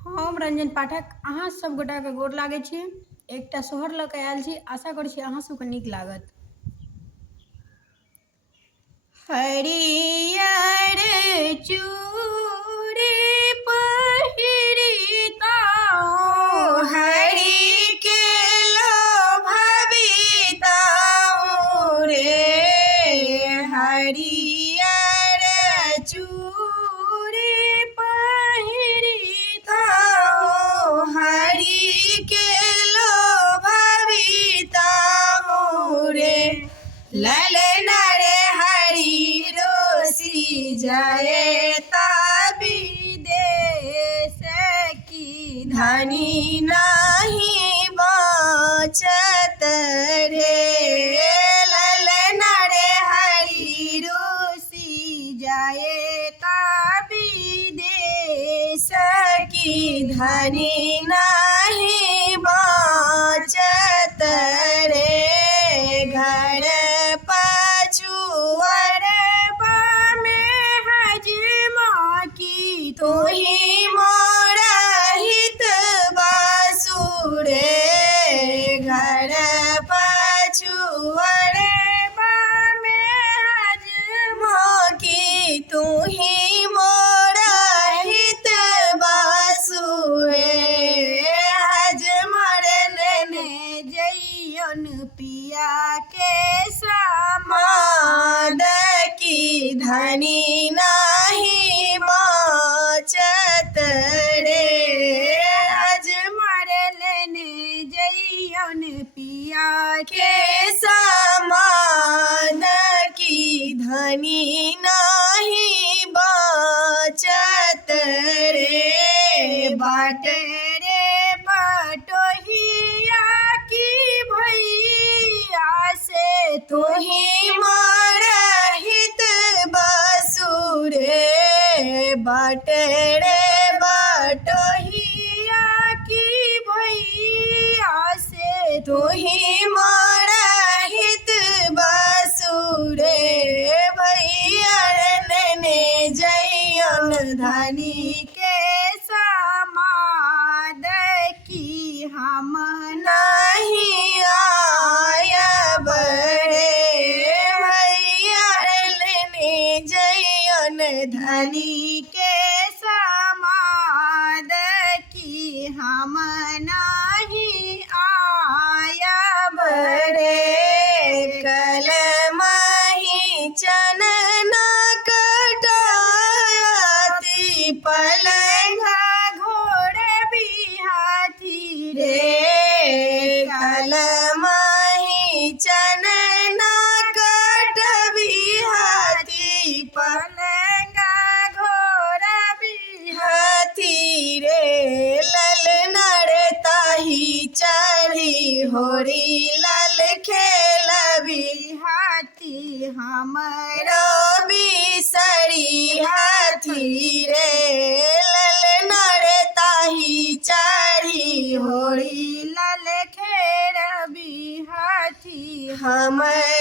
हम रंजन पाठक अहाँ सब गोटा के गोर लागे छी। एकटा सोहर लऽ के आयल छी, आशा करै छी अहाँ सबके नीक लागत। हरियर चूड़ी पहिरिताओ, हरि के लोभबिताओ रे। हरियर चूड़ी पहिरिताओ, हरि के लोभबिताओ रे। ललना रे हरि रोसी जाए विदेश की, धनी नहीं बचत रे। ललना रे हरि रोसी जाए विदेश की, धनी नहीं बचत रे। घर पछुअर में हजमा की, तो ही मोरा हित बासुरे। घर पछुअर में हजमा की, तू ही मोरा हित बासुरे। हजमर लेने जइयन पिया के समाद की, धनी नहीं बचत रे। हजमर लेने जइयन पिया के समाद की, धनी नहीं बचत रे। बाट रे बटोहिया की भैया से, तो ही मारा हित बसुरे। बाट रे बटोहिया की भैया से, तो ही मारा हित बसुरे। भैया ने जइयन धनी के समाद की, हम नहीं आयब रे। भैया लेने जइयन धनी के समाद की, हम नहीं आयब रे। कल माही चनना कटाती, पलंगा घोड़े बिहाती रे। कल माही चनना कट बिहाती, पलंगा घोड़ा बिहाती रे। ललना रे ताही चढ़ी होरी, लल खेल बिहाती, हमरो बिसरी हाथी रे। ललना रे ताही चढ़ी होरी, लल खेल बिहाती, हमर